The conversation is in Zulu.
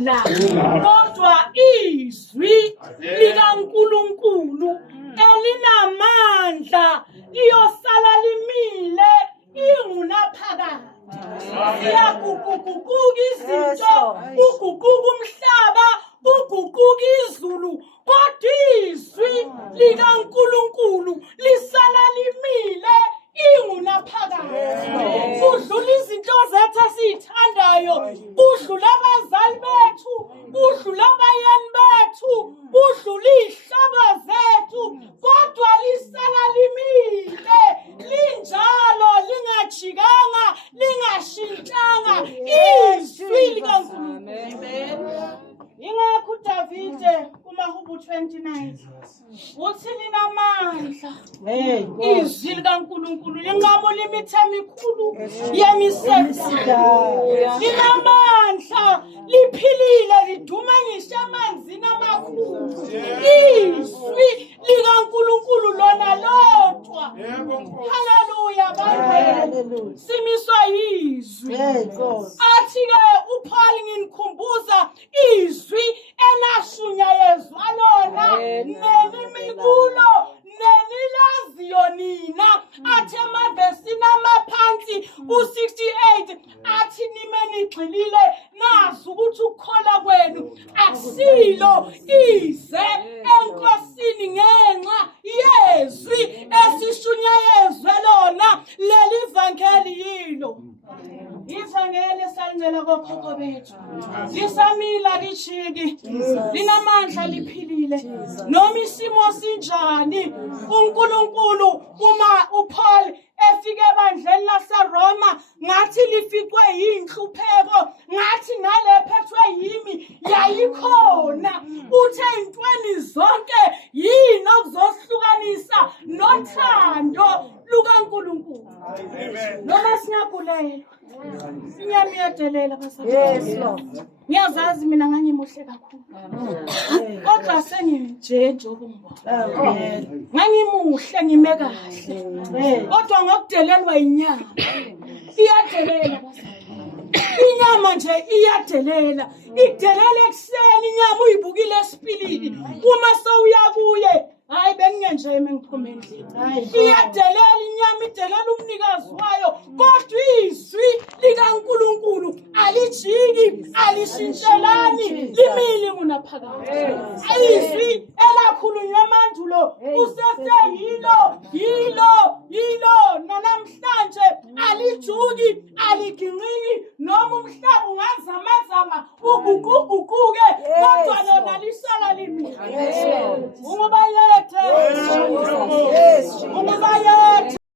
la kodwa izwi likaNkulunkulu elinamandla liyosala limile ingunaphakade. Siyaguguguguka izinto, uguguga umhlaba, uguguga izulu, kodwa izwi likaNkulunkulu lisala limile ingunaphakade. Kudlula izinto zethu esizithandayo, kudlula abazali bethu, kudlula abayeni bethu, kudlula izihlobo zethu, kodwa lisala limile linjalo, lingajikanga, lingashintshanga izwi likaNkulunkulu. Ingakho uDavide kuMahubo 29 uthi linamandla izwi likaNkulunkulu linqamo limithe emikhulu yemisebenzi. Linamandla, liphilile, liduma ngisho emanzini amakhulu. Izwi likaNkulunkulu lona lodwa. Haleluya bantu. Simiswa yizwi. Athi-ke uPaul nginikhumbuza izwi enashunyayezwa lona nenimikulo nenilaziyo nina. Athi emavesini amaphansi u-68 athi nime nigxilile nazi ukuthi ukukholwa kwenu akusilo ize enkosini ngenxa yezwi esishunyayezwe lona. Leli vangeli yilo ivangeli esalincela kokhokho bethu, lisamila lijiki, linamandla, liphilile. Noma isimo sinjani, uNkulunkulu uma uPaul efike ebandleni laseRoma ngathi lificwe yinhlupheko, ngathi nalephethwe yimi yayikhona. Uthe intweni zonke yini okuzosihlukanisa nothando lukaNkulunkulu. Noma singagulelwa, inyama iyadelela basaphila. Ngiyazazi mina ngangimuhle kakhulu, kodwa sengimnje njengobona. Ngangimuhle, ngime kahle, kodwa ngokudelelwa inyama iyadelela basaphila. Inyama nje iyadelela, ikudelela ekuseni inyama uyibukile esipilini, uma sowuya kuye hayi bengingenje engiphume endlini. Iyadelela inyama, idelela umnikazi wayo, kodwa izwi likaNkulunkulu alijiki, alishintshelani, limile ngunaphakade. Izwi elakhulunywa emandulo yilo nanamhlanje alijuki, aliginqiki. Noma umhlaba ungazamazama uguguguguke, kodwa lona lisala limile. Ungubayethe